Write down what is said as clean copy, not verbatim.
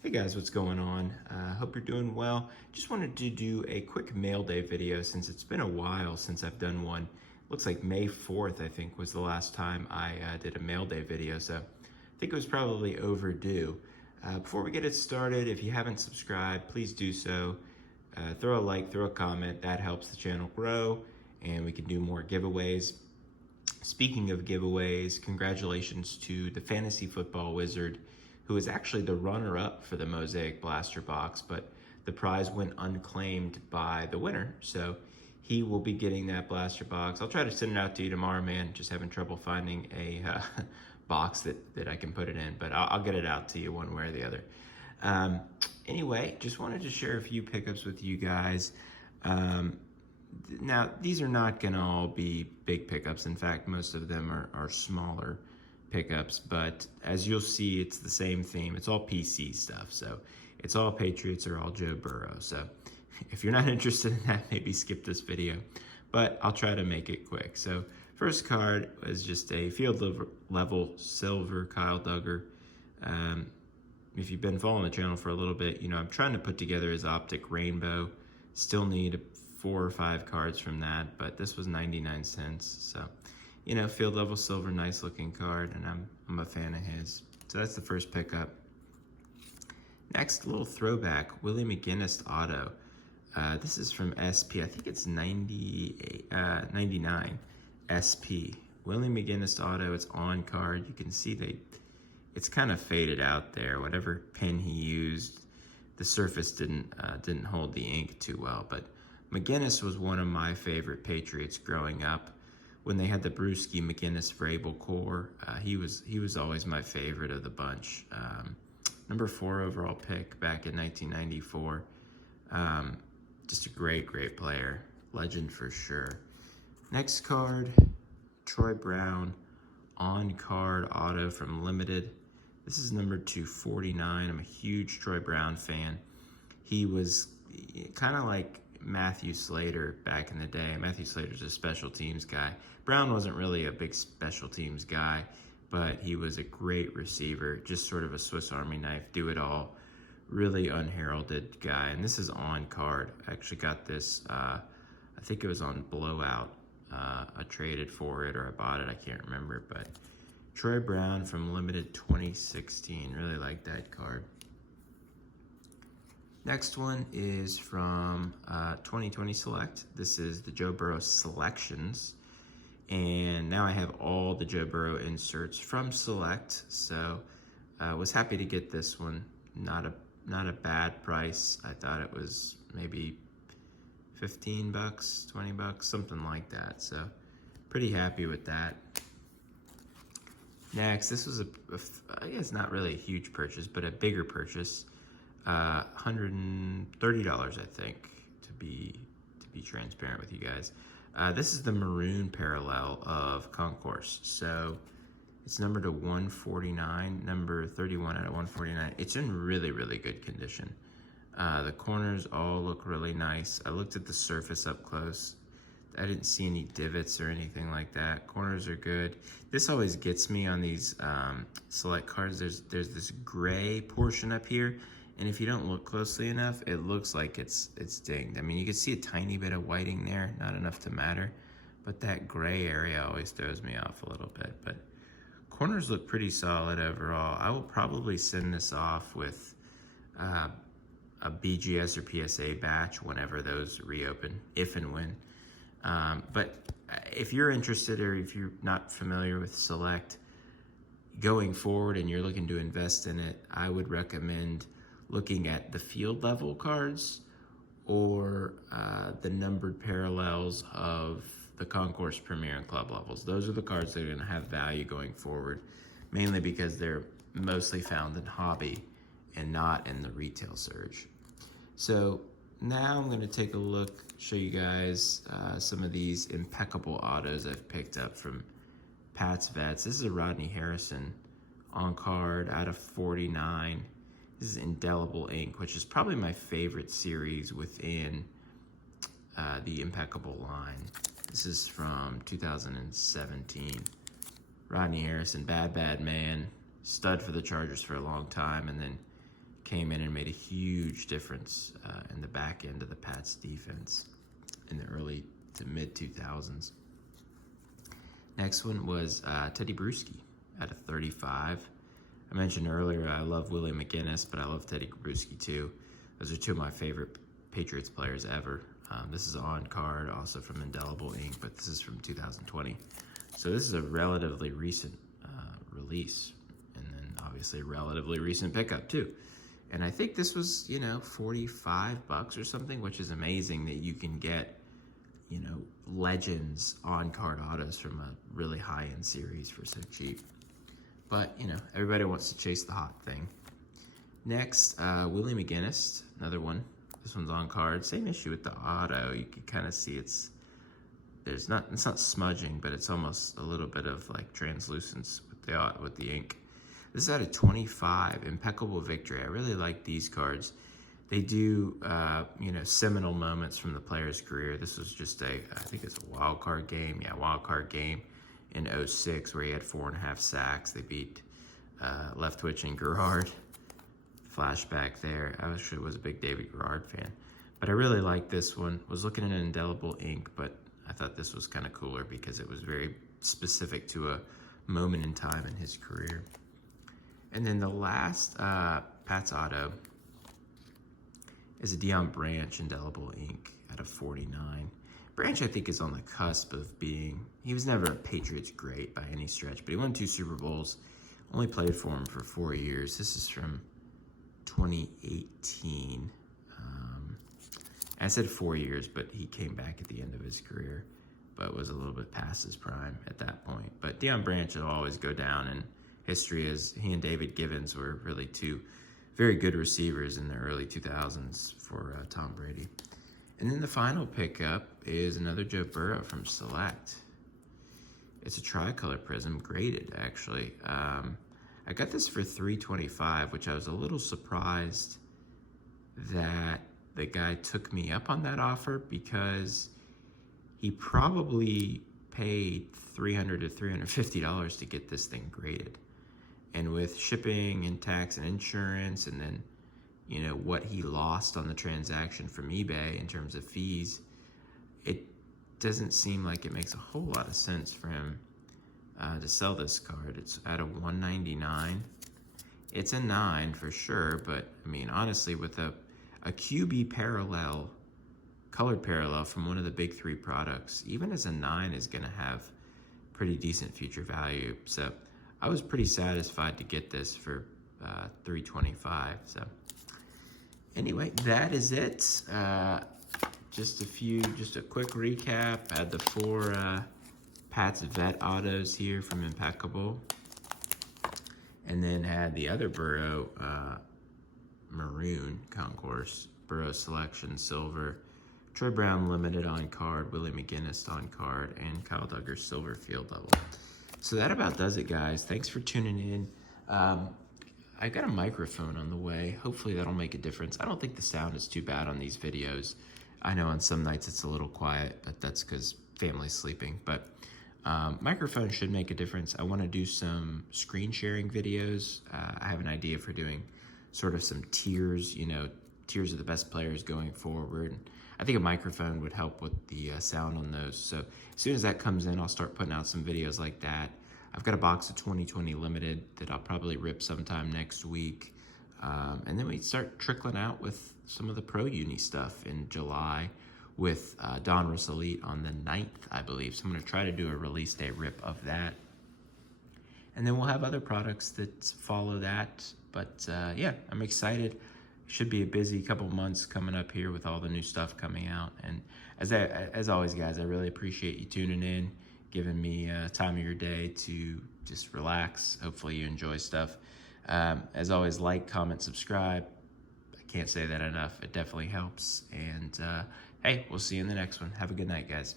Hey guys, what's going on? Hope you're doing well. Just wanted to do a quick mail day video since it's been a while since I've done one. Looks like May 4th, I think, was the last time I did a mail day video, so I think it was probably overdue. Before we get it started, if you haven't subscribed, please do so. Throw a like, throw a comment, that helps the channel grow, and we can do more giveaways. Speaking of giveaways, congratulations to the Fantasy Football Wizard, who is actually the runner-up for the Mosaic Blaster Box, but the prize went unclaimed by the winner, so he will be getting that blaster box. I'll try to send it out to you tomorrow, man. Just having trouble finding a box that I can put it in, but I'll get it out to you one way or the other. Anyway, just wanted to share a few pickups with you guys. Now, these are not gonna all be big pickups. In fact, most of them are smaller pickups, but as you'll see, it's the same theme. It's all PC stuff, so it's all Patriots or all Joe Burrow. So if you're not interested in that, maybe skip this video, but I'll try to make it quick. So first card was just a field level silver Kyle Duggar. If you've been following the channel for a little bit, you know I'm trying to put together his optic rainbow. Still need 4 or 5 cards from that, but this was 99 cents. So, you know, field level silver, nice looking card, and I'm a fan of his. So that's the first pickup. Next, little throwback, Willie Mcginnis auto. This is from SP, I think it's 99 SP. Willie Mcginnis auto, it's on card. You can see it's kind of faded out there. Whatever pen he used, the surface didn't hold the ink too well, but Mcguinness was one of my favorite Patriots growing up. When they had the Brewski Mcguinness Vrabel core, he was always my favorite of the bunch. Number 4 overall pick back in 1994. Just a great player, legend for sure. Next card, Troy Brown on card auto from Limited. This is number 249. I'm a huge Troy Brown fan. He was kind of like Matthew Slater back in the day. Matthew Slater's a special teams guy. Brown wasn't really a big special teams guy, but he was a great receiver, just sort of a Swiss Army knife, do it all, really unheralded guy. And this is on card. I actually got this, I think it was on Blowout. I traded for it or I bought it, I can't remember, but Troy Brown from Limited 2016, really like that card. Next one is from 2020 Select. This is the Joe Burrow Selections. And now I have all the Joe Burrow inserts from Select. So I was happy to get this one. Not a bad price. I thought it was maybe 15 bucks, 20 bucks, something like that. So pretty happy with that. Next, this was I guess not really a huge purchase, but a bigger purchase. $130, I think, to be transparent with you guys. This is the Maroon parallel of Concourse. So it's numbered to 149, number 31 out of 149. It's in really good condition. The corners all look really nice. I looked at the surface up close. I didn't see any divots or anything like that. Corners are good. This always gets me on these select cards. There's this gray portion up here. And if you don't look closely enough, it looks like it's dinged. I mean, you can see a tiny bit of whiting there, not enough to matter, but that gray area always throws me off a little bit. But corners look pretty solid overall. I will probably send this off with a BGS or PSA batch whenever those reopen, if and when. But if you're interested or if you're not familiar with Select going forward and you're looking to invest in it, I would recommend looking at the field level cards or the numbered parallels of the Concourse Premier and Club levels. Those are the cards that are going to have value going forward, mainly because they're mostly found in hobby and not in the retail surge. So now I'm going to take a look, show you guys some of these impeccable autos I've picked up from Pat's Vets. This is a Rodney Harrison on card out of 49. This is Indelible Ink, which is probably my favorite series within the Impeccable line. This is from 2017. Rodney Harrison, bad man, stud for the Chargers for a long time, and then came in and made a huge difference in the back end of the Pats defense in the early to mid 2000s. Next one was Teddy Brewski at a 35. I mentioned earlier I love Willie Mcginnis, but I love Teddy Brewski too. Those are two of my favorite Patriots players ever. This is on card, also from Indelible Ink, but this is from 2020. So this is a relatively recent release, and then obviously a relatively recent pickup too. And I think this was, you know, $45 or something, which is amazing that you can get, you know, legends on card autos from a really high-end series for so cheap. But, you know, everybody wants to chase the hot thing. Next, Willie Mcginnis, another one. This one's on card. Same issue with the auto. You can kind of see it's not smudging, but it's almost a little bit of like translucence with the ink. This is at a 25, impeccable victory. I really like these cards. They do, you know, seminal moments from the player's career. This was just I think it's a wild card game. Yeah, wild card game in 06 where he had 4.5 sacks. They beat Leftwich and Gerard. Flashback there. I actually was a big David Gerard fan. But I really like this one. Was looking at an Indelible Ink, but I thought this was kind of cooler because it was very specific to a moment in time in his career. And then the last Pat's auto is a Deion Branch Indelible Ink at a 49. Branch, I think, is on the cusp of being, he was never a Patriots great by any stretch, but he won 2 Super Bowls, only played for him for 4 years. This is from 2018. I said 4 years, but he came back at the end of his career, but was a little bit past his prime at that point. But Deion Branch will always go down in history as he and David Givens were really two very good receivers in the early 2000s for Tom Brady. And then the final pickup is another Joe Burrow from Select. It's a tricolor prism, graded actually. I got this for $325, which I was a little surprised that the guy took me up on that offer because he probably paid $300 to $350 to get this thing graded. And with shipping and tax and insurance, and then, you know, what he lost on the transaction from eBay in terms of fees, it doesn't seem like it makes a whole lot of sense for him to sell this card. It's at a $199. It's a 9 for sure, but I mean, honestly, with a QB parallel, colored parallel from one of the big 3 products, even as a 9 is going to have pretty decent future value. So I was pretty satisfied to get this for $325. So anyway, that is it. Just a quick recap. I had the 4 Pat's Vet autos here from Impeccable, and then had the other Burrow Maroon Concourse, Burrow Selection Silver, Troy Brown Limited on card, Willie Mcginnis on card, and Kyle Duggar Silver Field Level. So that about does it, guys. Thanks for tuning in. I got a microphone on the way. Hopefully that'll make a difference. I don't think the sound is too bad on these videos. I know on some nights it's a little quiet, but that's because family's sleeping. But microphone should make a difference. I want to do some screen sharing videos. I have an idea for doing sort of some tiers, you know, tiers of the best players going forward. I think a microphone would help with the sound on those. So as soon as that comes in, I'll start putting out some videos like that. I've got a box of 2020 Limited that I'll probably rip sometime next week. And then we start trickling out with some of the Pro Uni stuff in July with Donruss Elite on the 9th, I believe. So I'm going to try to do a release day rip of that. And then we'll have other products that follow that. But yeah, I'm excited. Should be a busy couple months coming up here with all the new stuff coming out. And as always, guys, I really appreciate you tuning in, giving me time of your day to just relax. Hopefully you enjoy stuff. As always, like, comment, subscribe. I can't say that enough. It definitely helps. And hey, we'll see you in the next one. Have a good night, guys.